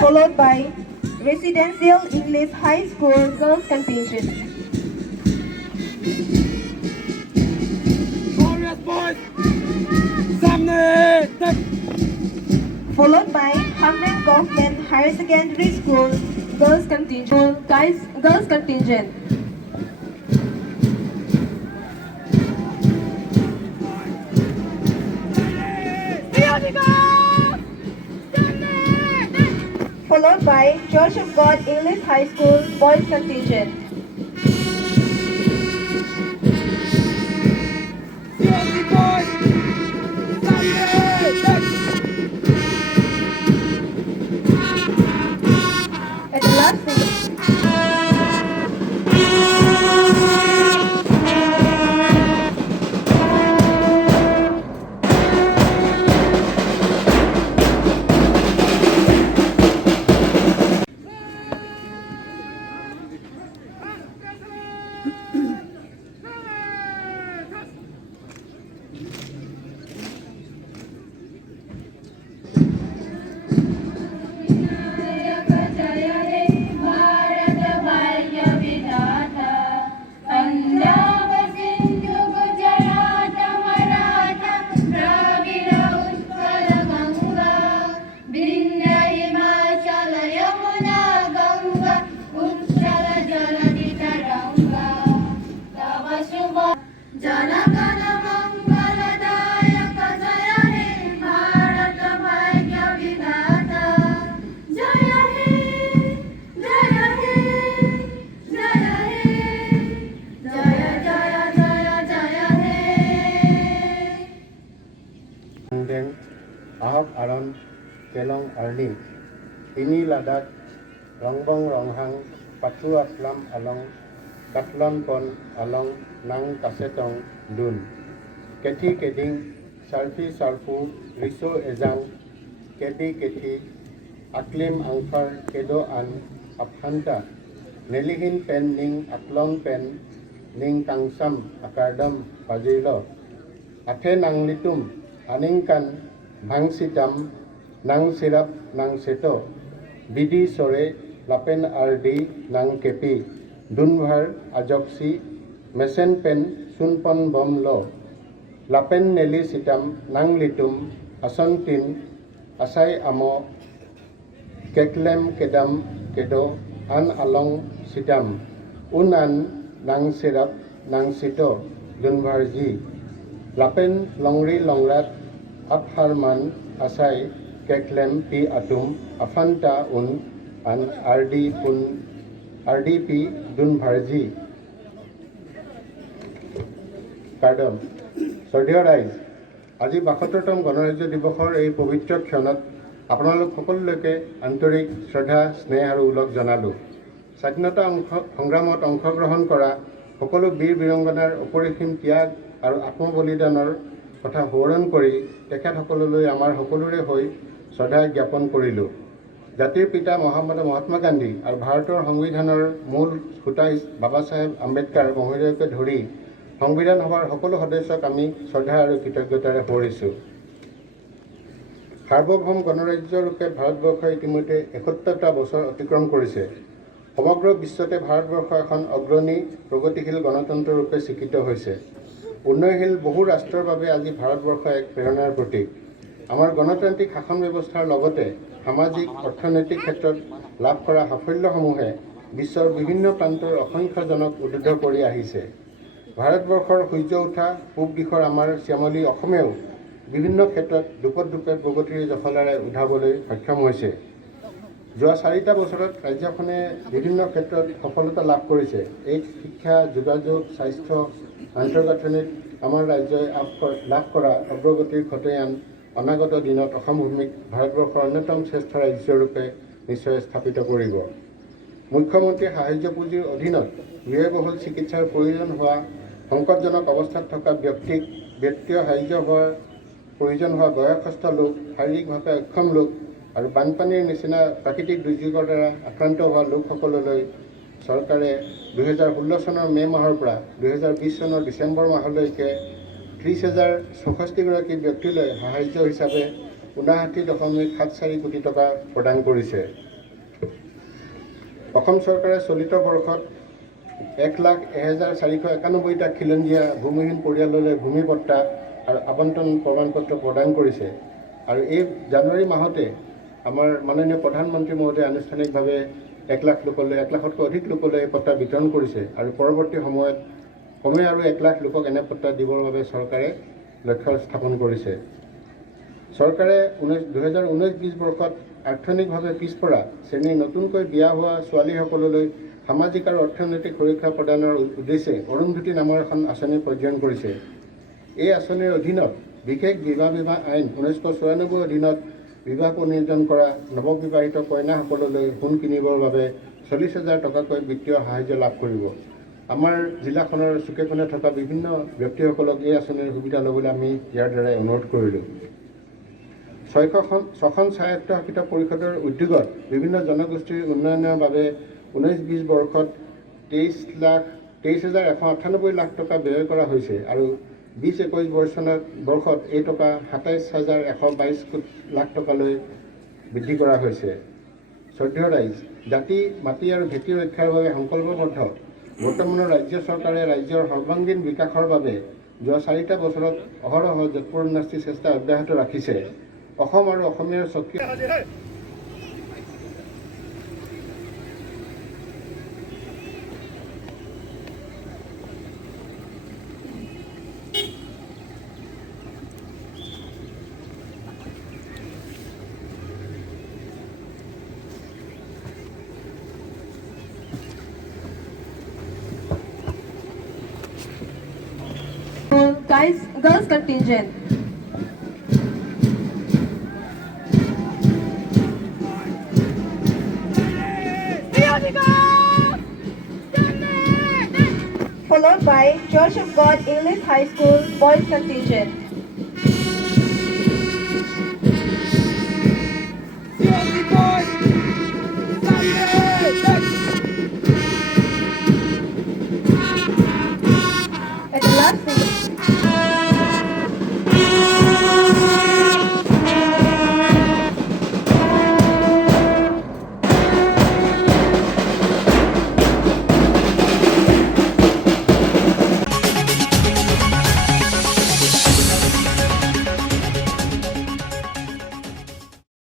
Followed by Residential English High School Girls Contingent. Followed by Hamrin Government Higher Secondary School Girls Contingent. Girls Contingent. Followed by Church of God English High School Boys Contingent. At the last Ahok Aron Kelong Arni Ini Ladak Rongbong Ronghang Patu Aslam Along Katlon Pon Along Nang Kasetong Dun Keti Keding Sarfi Sarfu Riso Ezang Keti Keti Aklim Angkar Kedo An Aphanta Nelihin Pen Ning Atlong Pen Ning Kangsam Akardam Pajilo Ate Nang Litum Aningkan Bangsitam Nang Sirap Nang Seto Bidi Sore Lapen Ardi Nang Kepi Dunvar Ajoksi Mesen Pen Sunpon Bom Lo Lapen Neli Sitam Nang Litum Asontin Asai Amo Keklem Kedam Kedo An Along Sitam Unan Nang Sirap Nang Sito Dunvar Ji Lapen Longri Longrat Abharman Asai Keklem Pi Atum Afanta Un An RDP Dunvarji Kardam Sordear Rais আজি ৭২তম গণৰাজ্য দিৱসৰ এই পবিত্ৰ ক্ষণত আপোনালোক সকলোকে আন্তৰিক শ্ৰদ্ধা স্নেহ আৰু উলগ জনালো স্বাধীনতা সংগ্ৰামত অংশগ্ৰহণ কৰা সকলো বীৰ বীৰংগনাৰ অপৰিসীম ত্যাগ আৰু আত্মবলিদানৰ কথা সোঁৱৰণ কৰি তেখেতসকললৈ আমাৰ সকলোৰে হৈ শ্ৰদ্ধা জ্ঞাপন কৰিলোঁ জাতিৰ পিতা মহাত্মা গান্ধী আৰু ভাৰতৰ সংবিধানৰ মূল খুঁটা বাবা চাহেব আম্বেদকাৰ মহোদয়কে ধৰি সংবিধান সভাৰ সকলো সদস্যক আমি শ্ৰদ্ধা আৰু কৃতজ্ঞতাৰে সোঁৱৰিছোঁ সাৰ্বভৌম গণৰাজ্য ৰূপে ভাৰতবৰ্ষ ইতিমধ্যে ৭১টা বছৰ অতিক্ৰম কৰিছে সমগ্ৰ বিশ্বতে ভাৰতবৰ্ষ এখন অগ্ৰণী প্ৰগতিশীল গণতন্ত্ৰ ৰূপে স্বীকৃত হৈছে উন্নয়নশীল বহু ৰাষ্ট্ৰৰ বাবে আজি ভাৰতবৰ্ষ এক প্ৰেৰণাৰ প্ৰতীক আমাৰ গণতান্ত্ৰিক শাসন ব্যৱস্থাৰ লগতে সামাজিক অৰ্থনৈতিক ক্ষেত্ৰত লাভ কৰা সাফল্যসমূহে বিশ্বৰ বিভিন্ন প্ৰান্তৰ অসংখ্যজনক উদ্বুদ্ধ কৰি আহিছে ভাৰতবৰ্ষৰ সূৰ্য উঠা পূব দিশৰ আমাৰ শ্যামলী অসমেও বিভিন্ন ক্ষেত্ৰত দুপদুপে প্ৰগতিৰ জখলাৰে উঠাবলৈ সক্ষম হৈছে যোৱা ৪টা বছৰত ৰাজ্যখনে বিভিন্ন ক্ষেত্ৰত সফলতা লাভ কৰিছে এই শিক্ষা যোগাযোগ স্বাস্থ্য আন্তঃগাঁথনিত আমাৰ ৰাজ্যই লাভ কৰা অগ্ৰগতিৰ খতিয়ান অনাগত দিনত অসম ভূমিক ভাৰতবৰ্ষৰ অন্যতম শ্ৰেষ্ঠ ৰাজ্যৰূপে নিশ্চয় স্থাপিত কৰিব মুখ্যমন্ত্ৰী সাহায্য পুঁজিৰ অধীনত ব্যয়বহুল চিকিৎসাৰ প্ৰয়োজন হোৱা সংকটজনক অৱস্থাত থকা ব্যক্তিক বিত্তীয় সাহায্য হোৱাৰ প্ৰয়োজন হোৱা বয়সস্থ লোক, শাৰীৰিকভাৱে অক্ষম লোক আৰু বানপানীৰ নিচিনা প্ৰাকৃতিক দুৰ্যোগৰ দ্বাৰা আক্ৰান্ত হোৱা লোকসকললৈ চৰকাৰে 2016 চনৰ মে' মাহৰ পৰা 2020 চনৰ ডিচেম্বৰ মাহলৈকে 30,064গৰাকী ব্যক্তিলৈ সাহায্য হিচাপে 59.74 কোটি টকা প্ৰদান কৰিছে। অসম চৰকাৰে চলিত বৰ্ষত 1,01,491টা খিলঞ্জীয়া ভূমিহীন পৰিয়াললৈ ভূমি পট্টা আৰু আবণ্টন প্ৰমাণপত্ৰ প্ৰদান কৰিছে। আৰু এই জানুৱাৰী মাহতে আমাৰ মাননীয় প্ৰধানমন্ত্ৰী মহোদয়ে আনুষ্ঠানিকভাৱে 1 লাখ লোকলৈ 1 লাখতকৈ অধিক লোকলৈ এই পট্টা বিতৰণ কৰিছে আৰু পৰৱৰ্তী সময়ত কমেও আৰু 1 লাখ লোকক এনে পট্টা দিবৰ বাবে চৰকাৰে লক্ষ্য স্থাপন কৰিছে। চৰকাৰে 2019-20 বৰ্ষত আৰ্থিকভাৱে পিছপৰা শ্ৰেণীৰ নতুনকৈ বিয়া হোৱা ছোৱালীসকললৈ সামাজিক আৰু অৰ্থনৈতিক সুৰক্ষা প্ৰদানৰ উদ্দেশ্যে অৰুন্ধতী নামৰ এখন আঁচনি পঞ্জীয়ন কৰিছে। এই আঁচনিৰ অধীনত বিশেষ বিবাহ আইন 1994 অধীনত বিবাহ পঞ্জীয়ন কৰা নৱবিবাহিত কন্যাসকললৈ সোণ কিনিবৰ বাবে 40,000 টকাকৈ বিত্তীয় সাহায্য লাভ কৰিব। আমাৰ জিলাখনৰ চুকে কোণে থকা বিভিন্ন ব্যক্তিসকলক এই আঁচনিৰ সুবিধা ল'বলৈ আমি ইয়াৰ দ্বাৰাই অনুৰোধ কৰিলোঁ। 6খন স্বায়ত্তশাসিত পৰিষদৰ উদ্যোগত বিভিন্ন জনগোষ্ঠীৰ উন্নয়নৰ বাবে 19-20 বৰ্ষত 23,198 লাখ টকা ব্যয় কৰা হৈছে আৰু 20-21 বৰ্ষত এই টকা 27,122 লাখ টকালৈ বৃদ্ধি কৰা হৈছে। শ্ৰদ্ধেয় ৰাইজ, জাতি, মাটি আৰু ভেটি ৰক্ষাৰ বাবে সংকল্পবদ্ধ বৰ্তমানৰ ৰাজ্য চৰকাৰে ৰাজ্যৰ সৰ্বাংগীন বিকাশৰ বাবে যোৱা 4টা বছৰত অহৰহ যৎপৰোনাস্তি চেষ্টা অব্যাহত ৰাখিছে। অসম আৰু অসমীয়াৰ সক্ৰিয় Girls contingent. Followed by Church of God English High School boys contingent. At the last